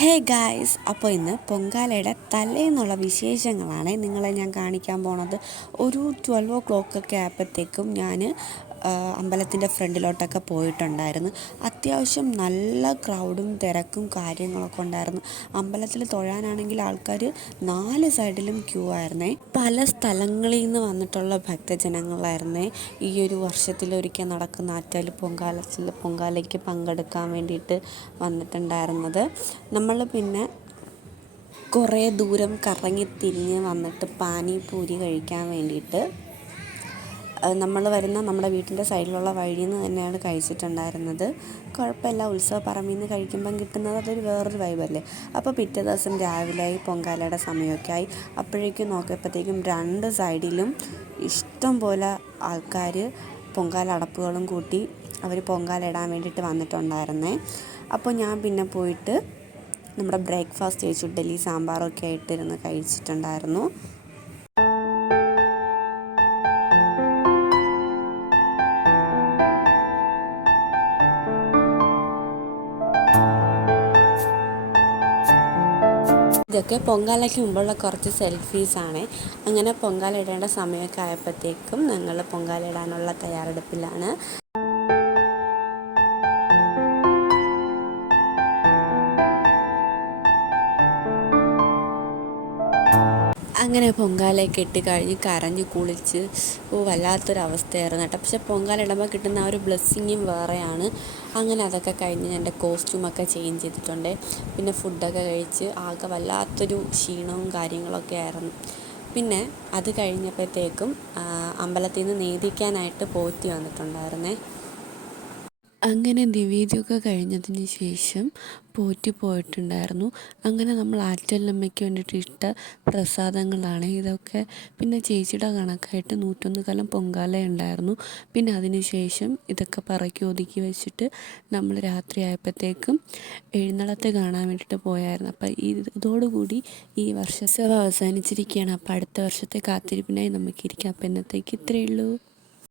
Hey guys, അപ്പോൾ ഇന്ന് പൊങ്കാലയുടെ തലേന്നുള്ള വിശേഷങ്ങളാണ് നിങ്ങളെ ഞാൻ കാണിക്കാൻ പോണത്. ഒരു 12 o'clock ആയപ്പോഴത്തേക്കും ഞാൻ അമ്പലത്തിൻ്റെ ഫ്രണ്ടിലോട്ടൊക്കെ പോയിട്ടുണ്ടായിരുന്നു. അത്യാവശ്യം നല്ല ക്രൗഡും തിരക്കും കാര്യങ്ങളൊക്കെ ഉണ്ടായിരുന്നു. അമ്പലത്തിൽ തൊഴാനാണെങ്കിൽ ആൾക്കാർ 4 സൈഡിലും ക്യൂ ആയിരുന്നേ. പല സ്ഥലങ്ങളിൽ നിന്ന് വന്നിട്ടുള്ള ഭക്തജനങ്ങളായിരുന്നേ ഈ ഒരു വർഷത്തിലൊരിക്കൽ നടക്കുന്ന ആറ്റാൽ പൊങ്കാലയ്ക്ക് പങ്കെടുക്കാൻ വേണ്ടിയിട്ട് വന്നിട്ടുണ്ടായിരുന്നത്. നമ്മൾ പിന്നെ കുറേ ദൂരം കറങ്ങി തിരിഞ്ഞ് വന്നിട്ട് പാനിപൂരി കഴിക്കാൻ വേണ്ടിയിട്ട് നമ്മൾ വരുന്ന നമ്മുടെ വീട്ടിൻ്റെ സൈഡിലുള്ള വഴിയിൽ നിന്ന് തന്നെയാണ് കഴിച്ചിട്ടുണ്ടായിരുന്നത്. കുഴപ്പമില്ല, ഉത്സവപ്പറമ്പിൽ നിന്ന് കഴിക്കുമ്പം കിട്ടുന്നത് അതൊരു വേറൊരു വൈബല്ലേ. അപ്പോൾ പിറ്റേ ദിവസം രാവിലെ പൊങ്കാലയുടെ സമയമൊക്കെ ആയി. അപ്പോഴേക്കും നോക്കിയപ്പോഴത്തേക്കും 2 സൈഡിലും ഇഷ്ടം പോലെ ആൾക്കാർ പൊങ്കാല അടപ്പുകളും കൂട്ടി അവർ പൊങ്കാല ഇടാൻ വേണ്ടിയിട്ട് വന്നിട്ടുണ്ടായിരുന്നേ. അപ്പോൾ ഞാൻ പിന്നെ പോയിട്ട് നമ്മുടെ ബ്രേക്ക്ഫാസ്റ്റ് കഴിച്ചു. ഇഡ്ഡലി സാമ്പാറൊക്കെ ആയിട്ടിരുന്ന് കഴിച്ചിട്ടുണ്ടായിരുന്നു. ഇതൊക്കെ പൊങ്കാലയ്ക്ക് മുമ്പുള്ള കുറച്ച് സെൽഫീസാണ്. അങ്ങനെ പൊങ്കാല ഇടേണ്ട സമയമൊക്കെ ആയപ്പോഴത്തേക്കും ഞങ്ങൾ പൊങ്കാല ഇടാനുള്ള തയ്യാറെടുപ്പിലാണ്. അങ്ങനെ പൊങ്കാലയൊക്കെ ഇട്ട് കഴിഞ്ഞ് കരഞ്ഞ് കുളിച്ച് വല്ലാത്തൊരവസ്ഥയായിരുന്നു കേട്ടോ. പക്ഷേ പൊങ്കാല ഇടുമ്പോൾ കിട്ടുന്ന ആ ഒരു ബ്ലെസ്സിങ്ങും വേറെയാണ്. അങ്ങനെ അതൊക്കെ കഴിഞ്ഞ് എൻ്റെ കോസ്റ്റ്യൂമൊക്കെ ചേഞ്ച് ചെയ്തിട്ടുണ്ട്. പിന്നെ ഫുഡൊക്കെ കഴിച്ച് ആകെ വല്ലാത്തൊരു ക്ഷീണവും കാര്യങ്ങളൊക്കെ ആയിരുന്നു. പിന്നെ അത് കഴിഞ്ഞപ്പോഴത്തേക്കും അമ്പലത്തിൽ നിന്ന് നീതിക്കാനായിട്ട് പോറ്റി വന്നിട്ടുണ്ടായിരുന്നേ. അങ്ങനെ നിവേദ്യമൊക്കെ കഴിഞ്ഞതിന് ശേഷം പോറ്റി പോയിട്ടുണ്ടായിരുന്നു. അങ്ങനെ നമ്മൾ ആറ്റല്ലമ്മയ്ക്ക് വേണ്ടിയിട്ട് ഇട്ട പ്രസാദങ്ങളാണ് ഇതൊക്കെ. പിന്നെ ചേച്ചിയുടെ കണക്കായിട്ട് 101 കലം പൊങ്കാല ഉണ്ടായിരുന്നു. പിന്നെ അതിന് ശേഷം ഇതൊക്കെ പറക്കി ഒതുക്കി വെച്ചിട്ട് നമ്മൾ രാത്രി ആയപ്പോഴത്തേക്കും എഴുന്നള്ളത്ത് കാണാൻ വേണ്ടിയിട്ട് പോയായിരുന്നു. അപ്പം ഇതോടുകൂടി ഈ വർഷോത്സവം അവസാനിച്ചിരിക്കുകയാണ്. അപ്പോൾ അടുത്ത വർഷത്തെ കാത്തിരിപ്പിനായി നമുക്കിരിക്കാം. അപ്പം ഇന്നത്തേക്ക് ഇത്രയേ ഉള്ളൂ.